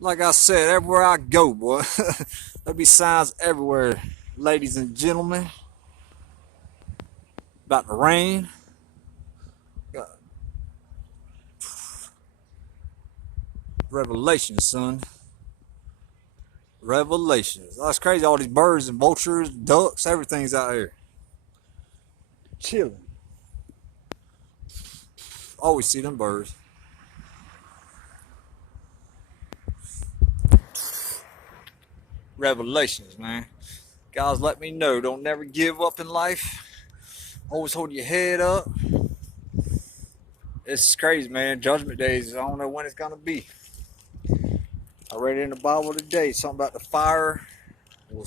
Like I said, everywhere I go, boy, there'll be signs everywhere. Ladies and gentlemen, about to rain. Revelations, son. Revelations. That's crazy. All these birds and vultures, ducks, everything's out here. Chilling. Always see them birds. Revelations, man. Guys, let me know. Don't never give up in life. Always hold your head up. It's crazy, man. Judgment days. I don't know when it's gonna be. I read it in the Bible today. Something about the fire will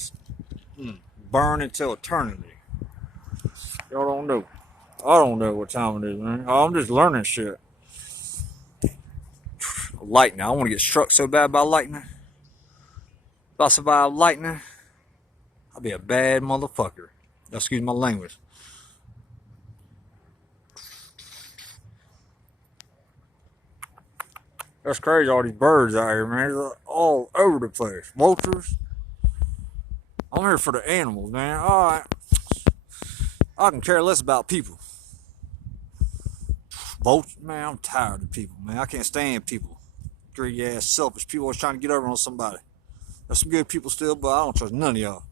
burn until eternity. Y'all don't know. I don't know what time it is, man. I'm just learning shit. Lightning. I want to get struck so bad by lightning. If I survive lightning, I'll be a bad motherfucker. Excuse my language. That's crazy, all these birds out here, man. They're all over the place. Vultures. I'm here for the animals, man. Alright. I can care less about people. Vultures, man, I'm tired of people, man. I can't stand people. Greedy ass, selfish people always trying to get over on somebody. There's some good people still, but I don't trust none of y'all.